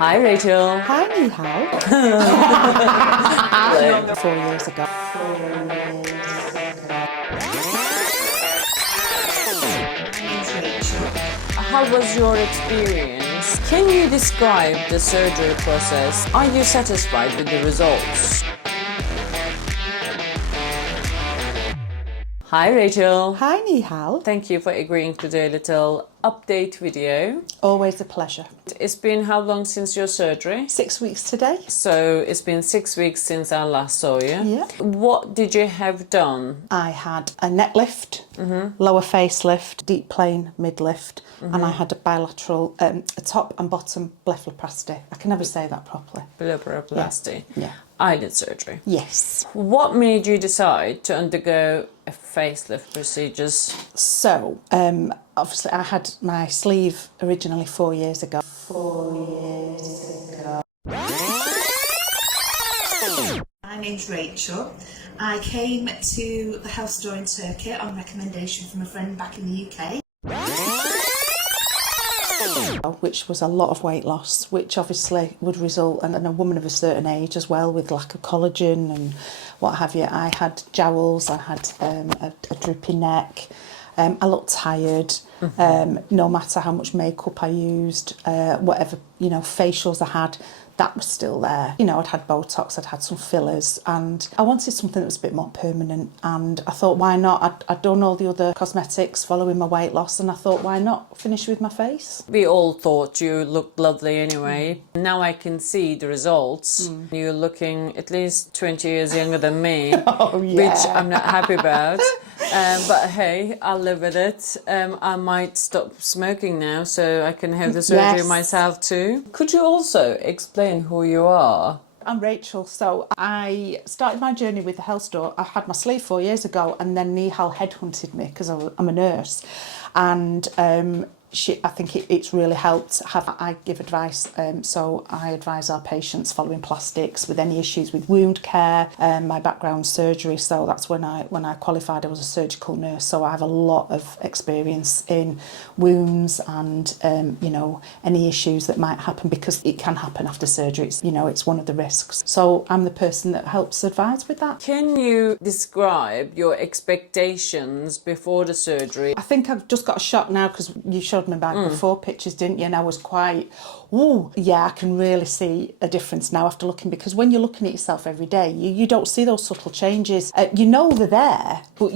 Hi, Rachel. Hi, Ni Hao. 4 years ago. How was your experience? Can you describe the surgery process? Are you satisfied with the results? Hi, Rachel. Hi, Ni Hao. Thank you for agreeing to do a little update video. Always a pleasure. It's been how long since your surgery? 6 weeks today. So it's been 6 weeks since I last saw you. Yeah. What did you have done? I had a neck lift, lower face lift, deep plane mid lift, and I had a bilateral, a top and bottom blepharoplasty. I can never say that properly. Blepharoplasty. Yeah. Eyelid surgery. Yes. What made you decide to undergo a facelift procedures? So, obviously I had my sleeve originally 4 years ago. 4 years ago. My name's Rachel. I came to the health store in Turkey on recommendation from a friend back in the UK. Which was a lot of weight loss, which obviously would result in a woman of a certain age as well with lack of collagen and what have you. I had jowls, I had a droopy neck, I looked tired, no matter how much makeup I used, whatever, facials I had, that was still there. I'd had Botox, I'd had some fillers, and I wanted something that was a bit more permanent, and I thought, why not? I'd done all the other cosmetics following my weight loss, and I thought, why not finish with my face? We all thought you looked lovely anyway. Now I can see the results. You're looking at least 20 years younger than me, Oh, yeah. which I'm not happy about. But hey, I'll live with it. I might stop smoking now so I can have the surgery Yes. myself too. Could you also explain who you are? I'm Rachel. So I started my journey with the health store. I had my sleeve 4 years ago, and then Ni Hao headhunted me because I'm a nurse, and I think it's really helped. I give advice, so I advise our patients following plastics with any issues with wound care. My background surgery, so that's when I qualified. I was a surgical nurse, so I have a lot of experience in wounds and any issues that might happen, because it can happen after surgery. It's one of the risks. So I'm the person that helps advise with that. Can you describe your expectations before the surgery? I think I've just got a shock now, because you showed me back before pictures, didn't you? And I was quite, ooh, yeah, I can really see a difference now after looking, because when you're looking at yourself every day, you don't see those subtle changes. They're there, but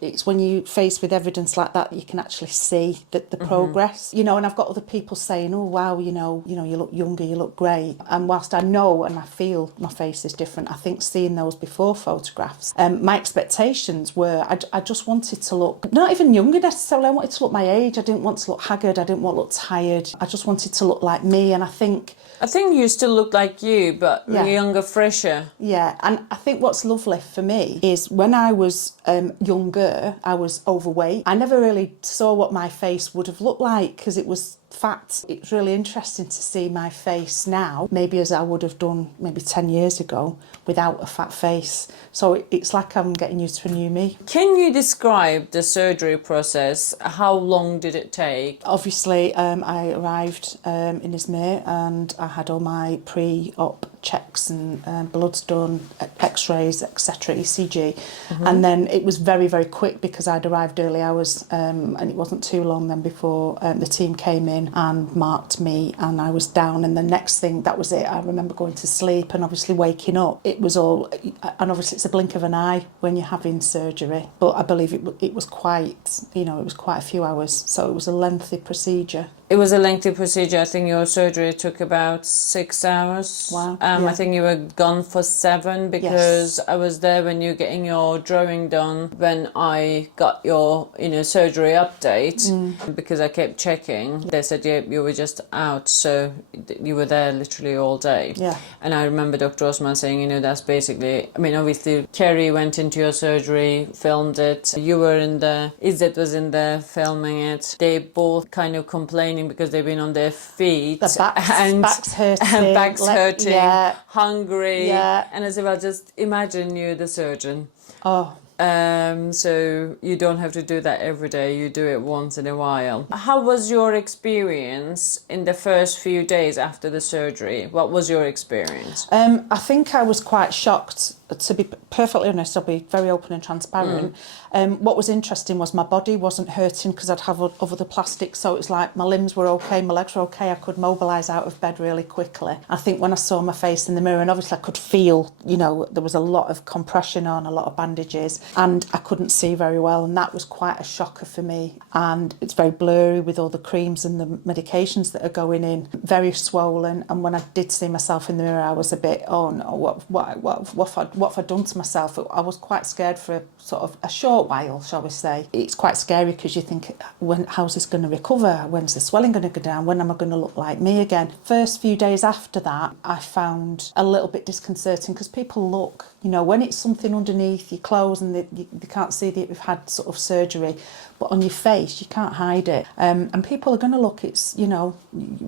it's when you face with evidence like that you can actually see the progress. And I've got other people saying, oh wow, you look younger, you look great. And whilst I know and I feel my face is different, I think seeing those before photographs, my expectations were I just wanted to look not even younger necessarily. I wanted to look my age. I didn't want to look haggard. I didn't want to look tired. I just wanted to look like me. And I think you still look like you, but younger, fresher. Yeah, and I think what's lovely for me is when I was younger, I was overweight. I never really saw what my face would have looked like because it was fat. It's really interesting to see my face now, maybe as I would have done maybe 10 years ago without a fat face. So it's like I'm getting used to a new me. Can you describe the surgery process? How long did it take? Obviously, I arrived in Izmir and I had all my pre-op checks and bloods done, x-rays, etc., ECG. And then it was very, very quick because I'd arrived early hours, and it wasn't too long then before the team came in and marked me, and I was down, and the next thing, that was it. I remember going to sleep and obviously waking up. It was all, and obviously it's a blink of an eye when you're having surgery, but I believe it was quite, it was quite a few hours, so it was a lengthy procedure. It was a lengthy procedure. I think your surgery took about 6 hours. Wow. I think you were gone for 7 because I was there when you were getting your drawing done. When I got your surgery update, because I kept checking, they said you were just out, so you were there literally all day. Yeah. And I remember Dr. Osman saying, that's basically, obviously Kerry went into your surgery, filmed it. You were in there, Izzet was in there filming it. They both kind of complaining because they've been on their feet. The backs hurting. And backs hurting, yeah. hungry. Yeah. And I said, well, just imagine you're the surgeon. Oh, So you don't have to do that every day, you do it once in a while. How was your experience in the first few days after the surgery? What was your experience? I think I was quite shocked. To be perfectly honest, I'll be very open and transparent. What was interesting was my body wasn't hurting because I'd have other the plastic, so it was like my limbs were okay, my legs were okay, I could mobilise out of bed really quickly. I think when I saw my face in the mirror, and obviously I could feel, you know, there was a lot of compression on, a lot of bandages, and I couldn't see very well, and that was quite a shocker for me. And it's very blurry with all the creams and the medications that are going in, very swollen. And when I did see myself in the mirror, I was a bit, oh no, what have I done to myself? I was quite scared for sort of a short while, shall we say. It's quite scary because you think, how's this going to recover? When's the swelling going to go down? When am I going to look like me again? First few days after that, I found a little bit disconcerting because people look, you know, when it's something underneath your clothes and they can't see that you've had sort of surgery, but on your face, you can't hide it. And people are going to look, it's, you know,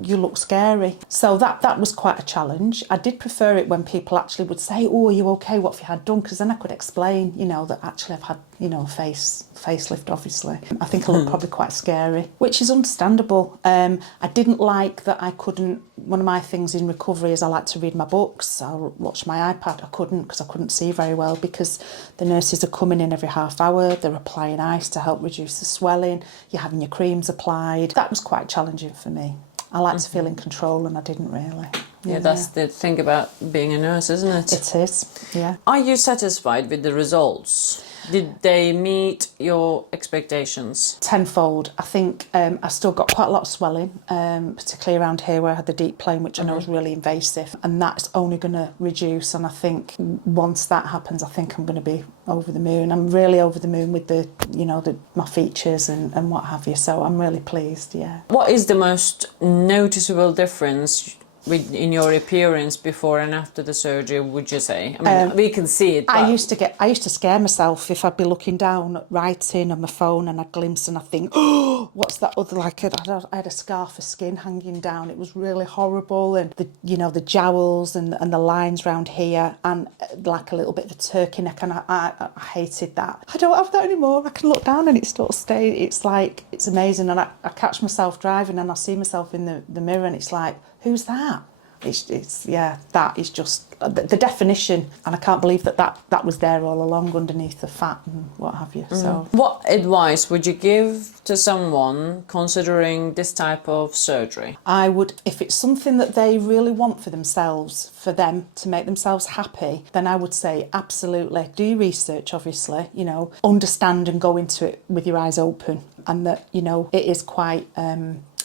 you look scary. So that was quite a challenge. I did prefer it when people actually would say, oh, are you okay? What have you had done? Because then I could explain, you know, that actually I've had, you know, facelift, obviously. I think I look probably quite scary, which is understandable. I didn't like that I couldn't, one of my things in recovery is I like to read my books, I'll watch my iPad. I couldn't because I couldn't see very well because the nurses are coming in every half hour, they're applying ice to help reduce the swelling, you're having your creams applied. That was quite challenging for me. I like to feel in control and I didn't really. Yeah, that's the thing about being a nurse, isn't it? It is, yeah. Are you satisfied with the results? Did they meet your expectations? Tenfold. I think I still got quite a lot of swelling, particularly around here where I had the deep plane, which I know is really invasive, and that's only going to reduce. And I think once that happens, I think I'm going to be over the moon. I'm really over the moon with the, you know, my features and what have you. So I'm really pleased. Yeah. What is the most noticeable difference in your appearance before and after the surgery, would you say? I mean, we can see it. I used to scare myself if I'd be looking down, writing on my phone, and I'd glimpse and I'd think, oh, what's that other, like, I had a scarf of skin hanging down. It was really horrible, and the, you know, the jowls and the lines round here, and like a little bit of a turkey neck, and I hated that. I don't have that anymore. I can look down and it still stays. It's like, it's amazing, and I catch myself driving and I see myself in the mirror, and it's like, who's that? It's yeah, that is just the definition, and I can't believe that was there all along underneath the fat and what have you. So, what advice would you give to someone considering this type of surgery? I would, if it's something that they really want for themselves, for them to make themselves happy, then I would say absolutely do your research, obviously, you know, understand and go into it with your eyes open, and that, you know, it is quite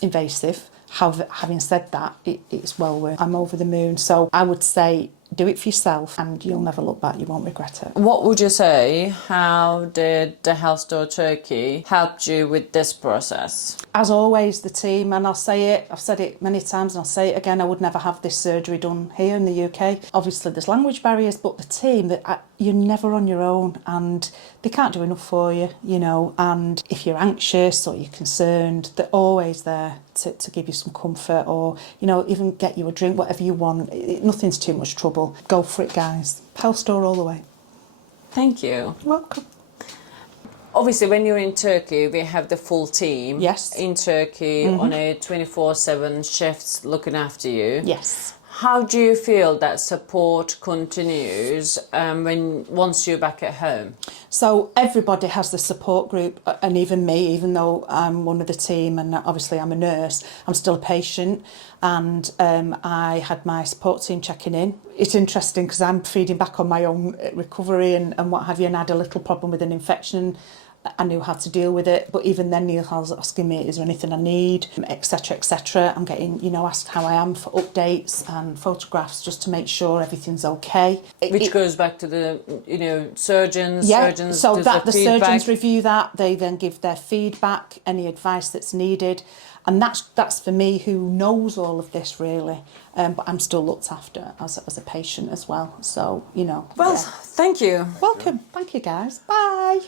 invasive. Having said that, it's well worth it. I'm over the moon. So I would say do it for yourself and you'll never look back. You won't regret it. What would you say? How did the Health Store Turkey help you with this process? As always, the team, and I'll say it, I've said it many times and I'll say it again, I would never have this surgery done here in the UK. Obviously there's language barriers, but the team, you're never on your own and they can't do enough for you, you know, and if you're anxious or you're concerned, they're always there to give you some comfort, or, you know, even get you a drink, whatever you want. Nothing's too much trouble. Go for it, guys. Health Store all the way. Thank you. Welcome. Obviously, when you're in Turkey, we have the full team. Yes. In Turkey on a 24/7 shifts looking after you. Yes. How do you feel that support continues once you're back at home? So everybody has the support group, and even me, even though I'm one of the team and obviously I'm a nurse, I'm still a patient, and I had my support team checking in. It's interesting because I'm feeding back on my own recovery and what have you, and I had a little problem with an infection. I knew how to deal with it, but even then Neil was asking me, is there anything I need, etc, etc. I'm getting, you know, asked how I am for updates and photographs just to make sure everything's okay. Which goes back to the, you know, surgeons. Yeah, surgeons so that the feedback. surgeons review that, they then give their feedback, any advice that's needed, and that's for me who knows all of this really, but I'm still looked after as a patient as well. So, you know. Well, yeah. thank you. Welcome. Thank you, guys. Bye.